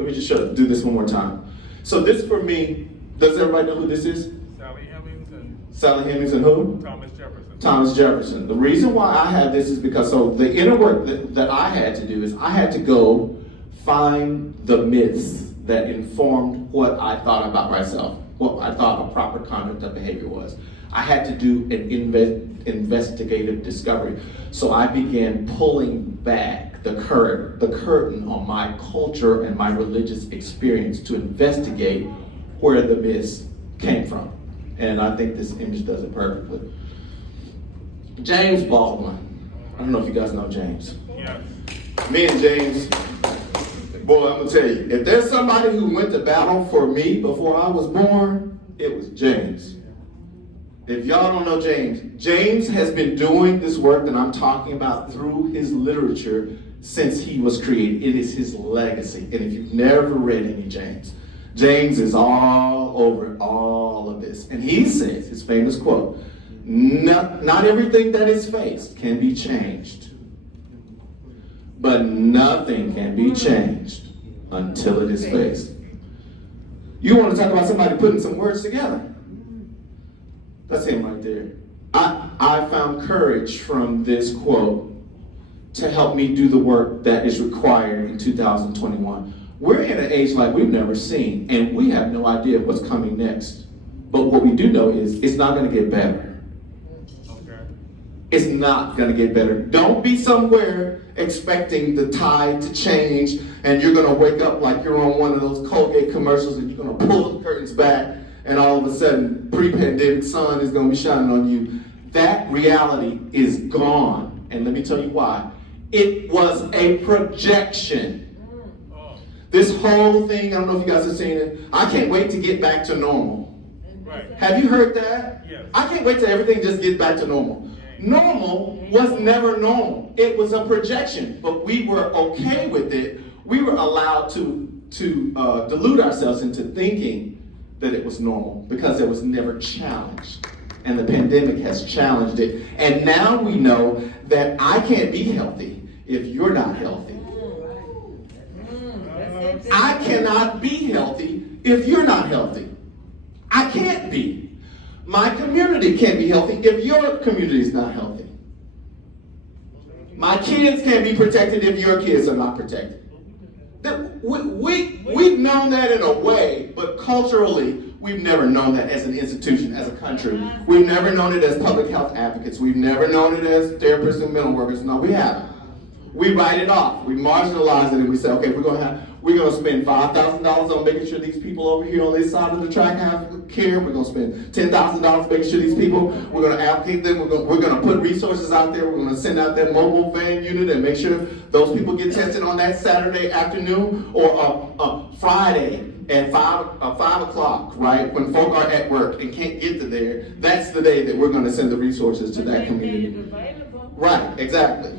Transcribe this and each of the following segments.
Let me just do this one more time. So this for me, does everybody know who this is? Sally Hemings and Sally Hemings and who? Thomas Jefferson. Thomas Jefferson. The reason why I have this is because, so the inner work that I had to do is I had to go find the myths that informed what I thought about myself, what I thought a proper conduct of behavior was. I had to do an investigative discovery. So I began pulling back the curtain on my culture and my religious experience to investigate where the myths came from. And I think this image does it perfectly. James Baldwin. I don't know if you guys know James. Yes. Me and James, boy, I'm gonna tell you, if there's somebody who went to battle for me before I was born, it was James. If y'all don't know James, James has been doing this work that I'm talking about through his literature since he was created. It is his legacy. And if you've never read any James, James is all over all of this. And he says, his famous quote, not everything that is faced can be changed, but nothing can be changed until it is faced. You want to talk about somebody putting some words together? That's him right there. I found courage from this quote to help me do the work that is required in 2021. We're in an age like we've never seen, and we have no idea what's coming next. But what we do know is it's not going to get better. Okay. It's not going to get better. Don't be somewhere expecting the tide to change, and you're going to wake up like you're on one of those Colgate commercials, and you're going to pull the curtains back, and all of a sudden, pre-pandemic sun is going to be shining on you. That reality is gone. And let me tell you why. It was a projection. This whole thing, I don't know if you guys have seen it, I can't wait to get back to normal. Right. Have you heard that? Yes. I can't wait till everything just gets back to normal. Normal was never normal. It was a projection, but we were okay with it. We were allowed to delude ourselves into thinking that it was normal because it was never challenged. And the pandemic has challenged it. And now we know that I can't be healthy if you're not healthy. I cannot be healthy if you're not healthy. I can't be. My community can't be healthy if your community is not healthy. My kids can't be protected if your kids are not protected. We've known that in a way, but culturally, we've never known that as an institution, as a country. We've never known it as public health advocates. We've never known it as therapists and mental workers. No, we haven't. We write it off. We marginalize it, and we say, okay, we're going to spend $5,000 on making sure these people over here on this side of the track have care. We're going to spend $10,000 making sure these people, we're going to allocate them. We're going to put resources out there. We're going to send out that mobile van unit and make sure those people get tested on that Saturday afternoon or Friday at 5 o'clock, right? When folk are at work and can't get to there, that's the day that we're going to send the resources to that community. Right, exactly.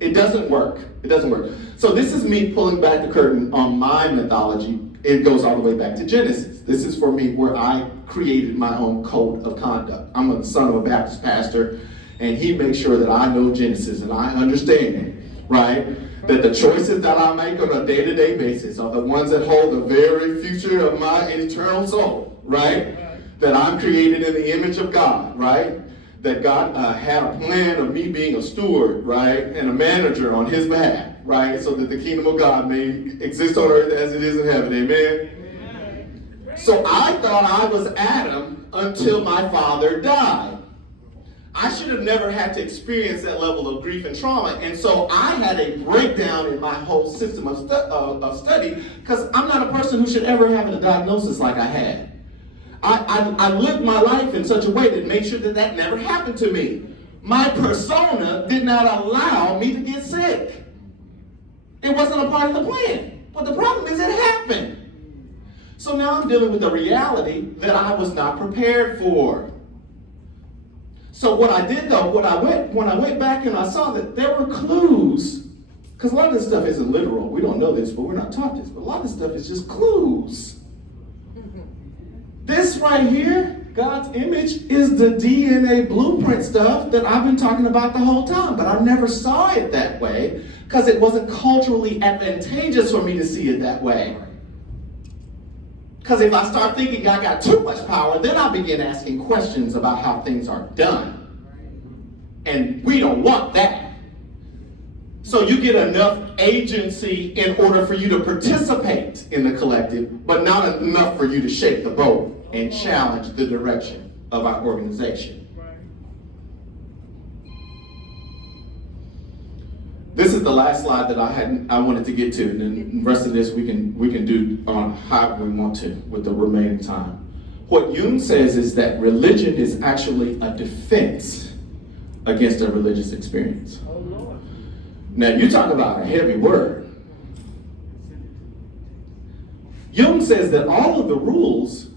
It doesn't work. It doesn't work. So this is me pulling back the curtain on my mythology. It goes all the way back to Genesis. This is for me where I created my own code of conduct. I'm the son of a Baptist pastor, and he makes sure that I know Genesis and I understand it, right? That the choices that I make on a day-to-day basis are the ones that hold the very future of my eternal soul, right? That I'm created in the image of God, right? That God had a plan of me being a steward, right, and a manager on his behalf, right, so that the kingdom of God may exist on earth as it is in heaven, amen? So I thought I was Adam until my father died. I should have never had to experience that level of grief and trauma, and so I had a breakdown in my whole system of study, because I'm not a person who should ever have a diagnosis like I had. I lived my life in such a way that made sure that that never happened to me. My persona did not allow me to get sick. It wasn't a part of the plan. But the problem is it happened. So now I'm dealing with the reality that I was not prepared for. So what I did though, when I went back and I saw that there were clues, because a lot of this stuff isn't literal. We don't know this, but we're not taught this. But a lot of this stuff is just clues. This right here, God's image, is the DNA blueprint stuff that I've been talking about the whole time. But I never saw it that way because it wasn't culturally advantageous for me to see it that way. Because if I start thinking I got too much power, then I begin asking questions about how things are done. And we don't want that. So you get enough agency in order for you to participate in the collective, but not enough for you to shake the boat and challenge the direction of our organization. This is the last slide that I wanted to get to, and then the rest of this we can do on however we want to with the remaining time. What Jung says is that religion is actually a defense against a religious experience. Now you talk about a heavy word. Jung says that all of the rules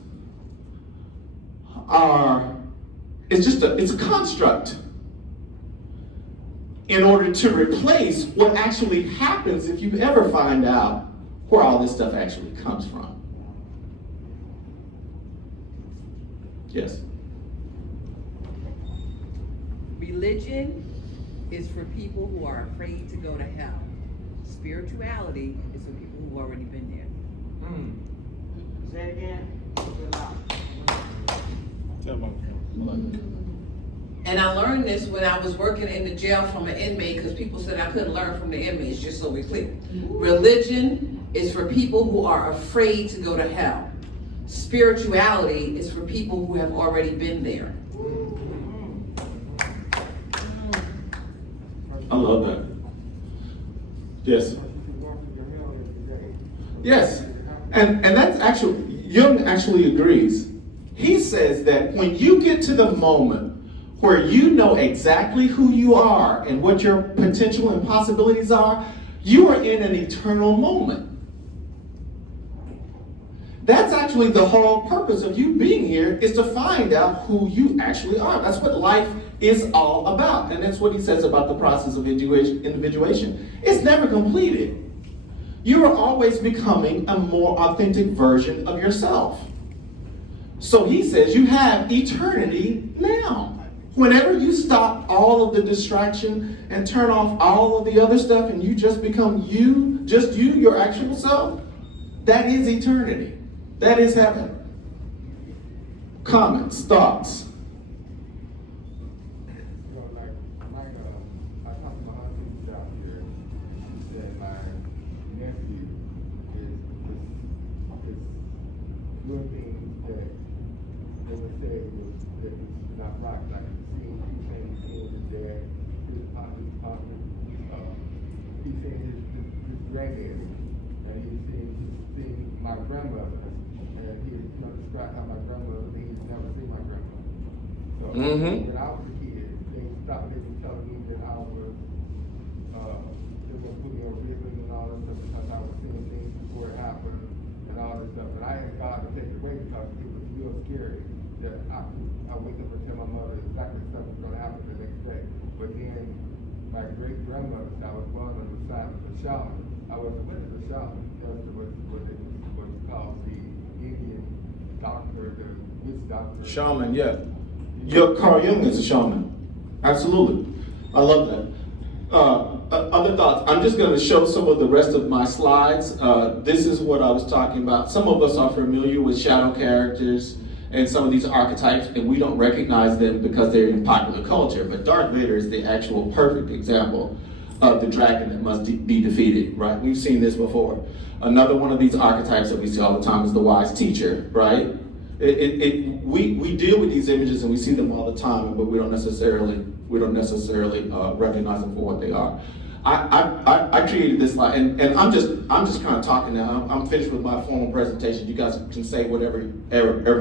it's a construct in order to replace what actually happens if you ever find out where all this stuff actually comes from. Yes? Religion is for people who are afraid to go to hell. Spirituality is for people who've already been there. Say it again. Tell me. And I learned this when I was working in the jail from an inmate, because people said I couldn't learn from the inmates, just so we're clear. Religion is for people who are afraid to go to hell. Spirituality is for people who have already been there. I love that. Yes. Yes. And that's actually, Jung actually agrees. He says that when you get to the moment where you know exactly who you are and what your potential and possibilities are, you are in an eternal moment. That's actually the whole purpose of you being here, is to find out who you actually are. That's what life is all about. And that's what he says about the process of individuation. It's never completed. You are always becoming a more authentic version of yourself. So he says you have eternity now. Whenever you stop all of the distraction and turn off all of the other stuff and you just become you, just you, your actual self, that is eternity. That is heaven. Comments, thoughts? I talked to my husband out here. He said my nephew is doing things that they would say that was not right. Like he's seeing his dad, his pop, he's seeing his granddaddy, and he's seeing my grandmother, and he's describe how my grandmother, he's never seen my grandmother. So when I was a kid, they stopped telling me that I was, they were putting me on ribbon and all that stuff because I was seeing things before it happened and all this stuff. But I asked God to take it away because it was real scary that I wake up and tell my mother exactly something's going to happen the next day. But then my great grandmother, I was born on the side of the shaman. I was a witness of the shaman. That's what it was called, the Indian doctor, the witch doctor. Shaman, yeah. Carl Jung is a shaman. Absolutely. I love that. Other thoughts? I'm just going to show some of the rest of my slides. This is what I was talking about. Some of us are familiar with shadow characters and some of these archetypes, and we don't recognize them because they're in popular culture. But Darth Vader is the actual perfect example of the dragon that must be defeated, right? We've seen this before. Another one of these archetypes that we see all the time is the wise teacher, right? We deal with these images and we see them all the time, but we don't necessarily recognize them for what they are. I created this slide, and I'm just kind of talking now. I'm finished with my formal presentation. You guys can say whatever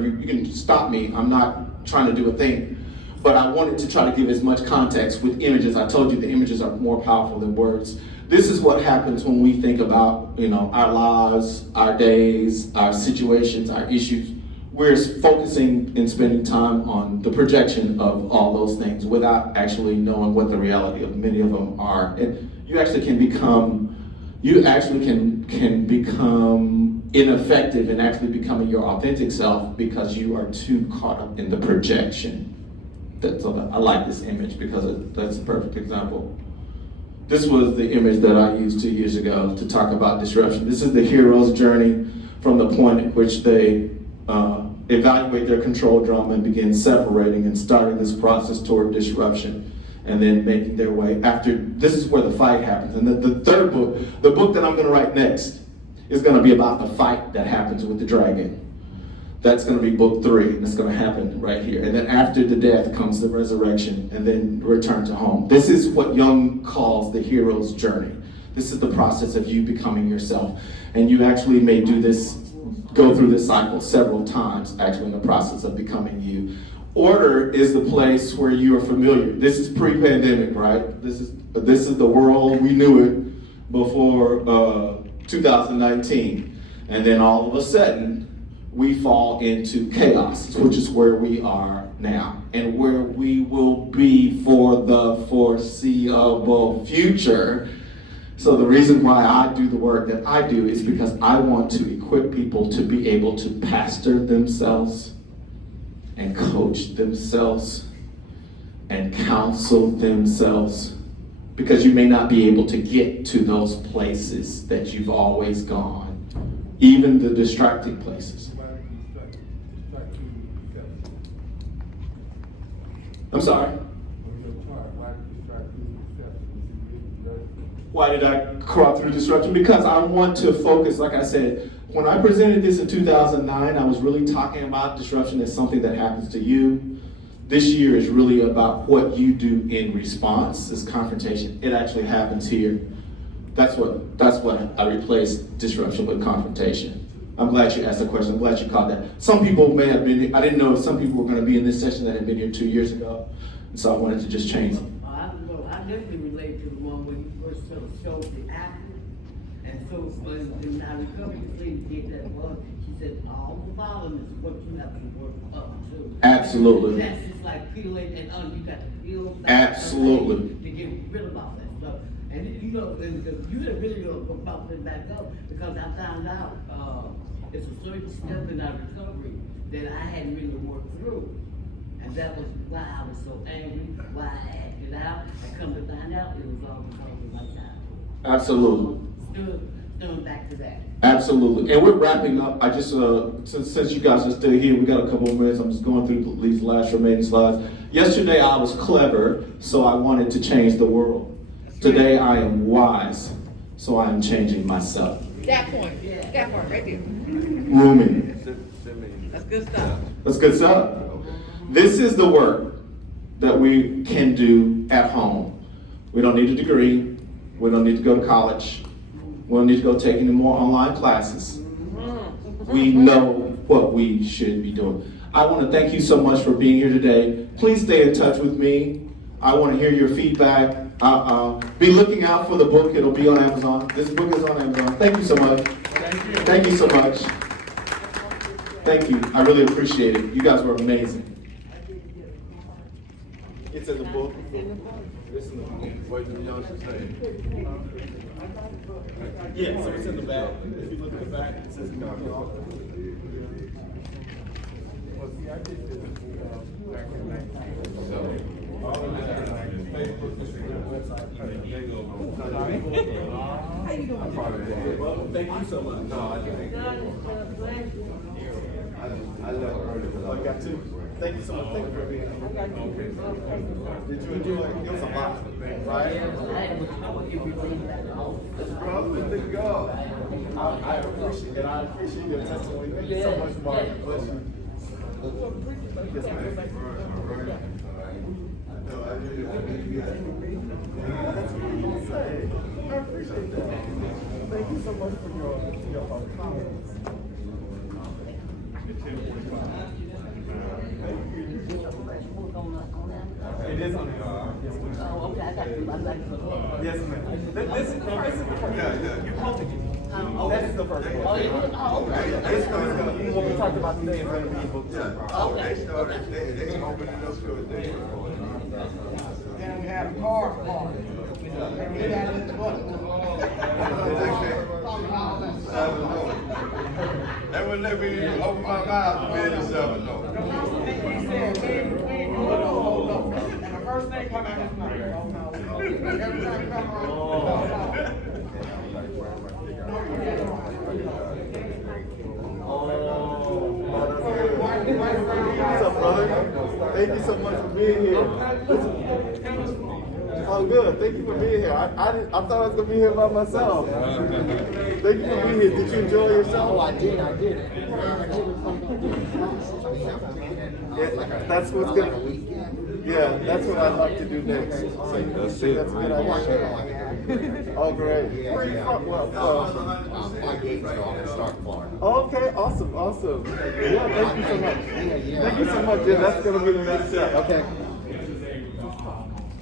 you can stop me. I'm not trying to do a thing, but I wanted to try to give as much context with images. I told you the images are more powerful than words. This is what happens when we think about, our lives, our days, our situations, our issues. We're focusing and spending time on the projection of all those things without actually knowing what the reality of many of them are. And you actually can become ineffective in actually becoming your authentic self because you are too caught up in the projection. I like this image because that's a perfect example. This was the image that I used 2 years ago to talk about disruption. This is the hero's journey from the point at which they evaluate their control drum and begin separating and starting this process toward disruption, and then making their way after. This is where the fight happens. And the third book, the book that I'm going to write next, is going to be about the fight that happens with the dragon. That's going to be book 3, and it's going to happen right here. And then after the death comes the resurrection, and then return to home. This is what Jung calls the hero's journey. This is the process of you becoming yourself. And you actually may go through this cycle several times, actually, in the process of becoming you. Order is the place where you are familiar. This is pre-pandemic, right? This is the world we knew it before 2019. And then all of a sudden, we fall into chaos, which is where we are now, and where we will be for the foreseeable future. So the reason why I do the work that I do is because I want to equip people to be able to pastor themselves and coach themselves and counsel themselves, because you may not be able to get to those places that you've always gone, even the distracting places. I'm sorry? Why did I crawl through disruption? Because I want to focus, like I said, when I presented this in 2009, I was really talking about disruption as something that happens to you. This year is really about what you do in response. This confrontation, it actually happens here. That's what I replaced disruption with confrontation. I'm glad you asked the question. I'm glad you caught that. Some people may have been here. I didn't know if some people were going to be in this session that had been here 2 years ago. And so I wanted to just change them. I definitely relate to the one when you first showed the apple. And so when I recovered, you did that one. She said, all the volume is what you have to work up to. Absolutely. That's just like peeling and you got to peel. Absolutely. To get rid of all that stuff. And you know, you didn't really go pop it back up, because I found out it's a certain step in our recovery that I hadn't really worked through. And that was why I was so angry, why I acted out. I come to find out it was all because of my childhood. Absolutely. Still back to that. Absolutely. And we're wrapping up. I just, since you guys are still here, we got a couple of minutes. I'm just going through these last remaining slides. Yesterday I was clever, so I wanted to change the world. Today I am wise, so I am changing myself. That point right there. Rooming. That's good stuff. That's good stuff. This is the work that we can do at home. We don't need a degree. We don't need to go to college. We don't need to go take any more online classes. We know what we should be doing. I want to thank you so much for being here today. Please stay in touch with me. I want to hear your feedback. Be looking out for the book. It'll be on Amazon. This book is on Amazon. Thank you so much. Thank you so much. Thank you. I really appreciate it. You guys were amazing. It's in the book. It's in the book. What did Johnson say? Yeah, so it's in the back. If you look at the back, it says copy. Well, see, I did this back in 19. All of that, like Facebook, Instagram, website, they go. How you doing? Well, thank you so much. No, I left early. Oh, you got two? Thank you so much. Thank you for being here. Did you enjoy it? It was a lot, right? Bro, good to go. I appreciate it. I appreciate your testimony. Thank you so much, Mark. Bless you. Yes, man. I appreciate that. Thank you so much for your comments. It is on the Oh, okay, I got you. I like it. Yes, ma'am. This is the first. Yeah. You posted it. That is the first one. Oh, yeah. Oh, okay. It's gonna, what we talked about today is going to be in book 2. Okay. They opened it up to it. Then we had a car party. And we had it That would let me open my mouth to be in 7 though. He said, and the first thing come out his mouth. What's up, brother? Thank you so much for being here. Oh, good. Thank you for being here. I thought I was going to be here by myself. Thank you for being here. Did you enjoy yourself? Oh, I did. Yeah, that's what's good. Yeah, that's what I'd like to do next. So That's think it. that's a good idea. Oh, great. Where are you from? Well, Stark, Florida. okay, awesome. Yeah, thank you so much. Thank you so much. Yeah, that's going to be the next step. Okay.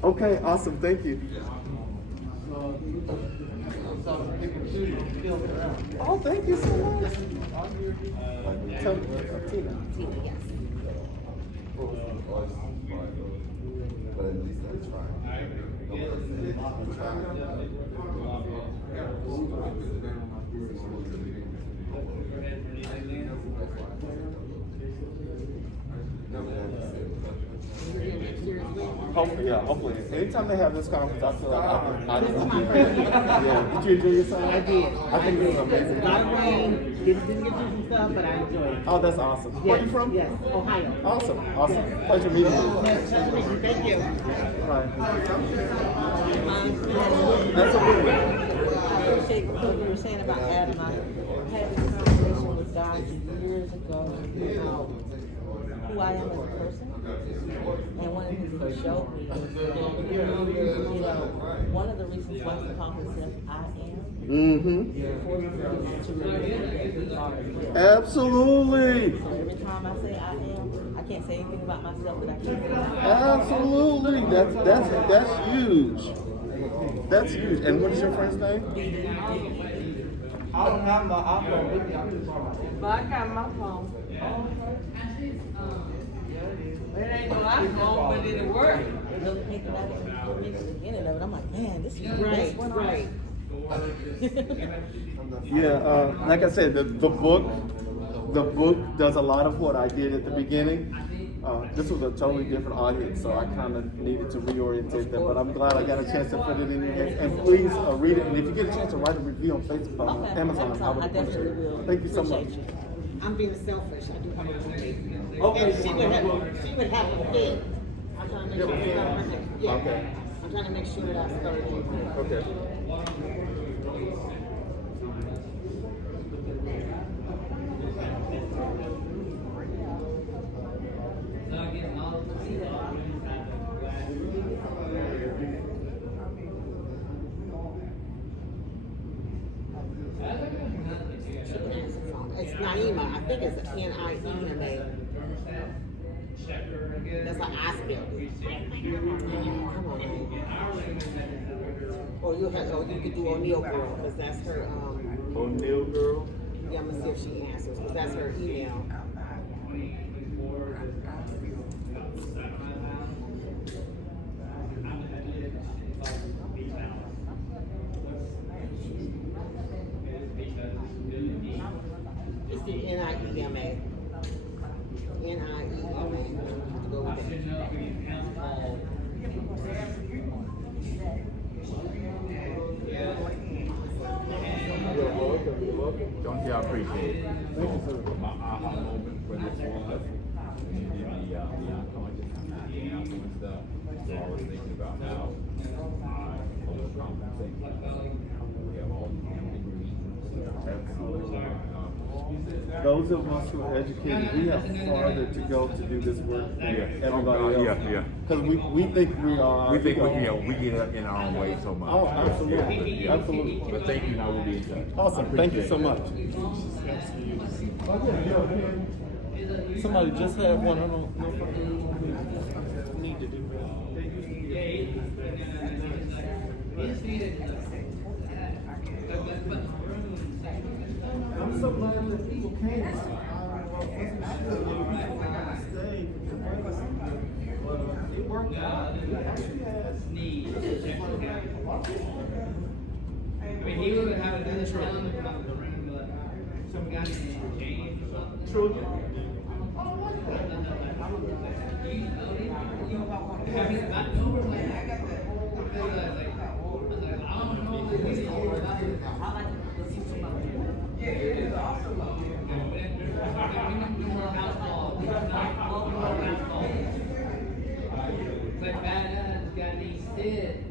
Okay, awesome. Thank you. Oh, thank you so much. Tell me, Tina. But at least that's fine. Hopefully, yeah, hopefully. Anytime they have this conference, I feel like I just yeah. Did you enjoy yourself? I did. I think this is amazing. Got rain, didn't get to do some stuff, but I enjoyed it. Oh, that's awesome. Where are you from? Yes, Ohio. Awesome. Pleasure meeting you. Thank you. Bye. That's a good one. I appreciate what you were saying about Adam. I had this conversation with God years ago about who I am as a person. And one of the things he showed me is one of the reasons why the conference says I am. Mm-hmm. For you to remember that we are as well. Absolutely. So every time I say I am, I can't say anything about myself that I can't say about Absolutely. That's huge. That's huge. And what is your friend's name? I don't have my iPhone with me. But I got my phone. It ain't no iPhone, but it'll work. It doesn't think about it for me at the beginning of it. I'm like, man, this is the best one. Right. Yeah, like I said, the book does a lot of what I did at the beginning. This was a totally different audience, so I kind of needed to reorientate them. But I'm glad I got a chance to put it in your hands. And please read it. And if you get a chance to write a review on Facebook, Okay. Amazon, I would I definitely appreciate will. it. Thank you so much. Appreciate you. I'm being selfish. I do have a roommate. Okay. And she would have a fit. I'm trying to make sure it's not right. Yeah. Okay. I'm trying to make sure that I started it. Okay. It's Naima. I think it's N-I-E-M-A. That's how I spelled it. Come on, man. Or you could do O'Neill Girl, because that's her, O'Neill girl. yeah, I'm gonna see if she answers, because that's her email. It's the N-I-E-M-A. N-I-E-M-A. Go with it. You're welcome. Don't you appreciate it? Thank you, sir. My aha moment for this was when you did the unconscious and stuff. So I was thinking about how overcompensate. We have all these ambiguities. Those of us who are educated, we have farther to go to do this work than everybody else. Yeah. Because we think we are. We think we get in our own way so much. Oh, absolutely. Yeah. Absolutely. But thank you, now we'll be in touch. Awesome. Thank you so much. Somebody just had one. I don't know if I need to do I'm so glad that people came. It worked out. We actually had I mean, he would have done this round but some guy named James or something. Trillion. Have you got over like I got that? But badass got these dead.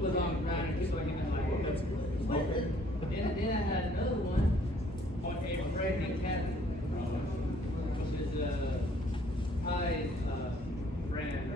Was on ground and people are giving like, what? Then I had another one on a pregnant cat.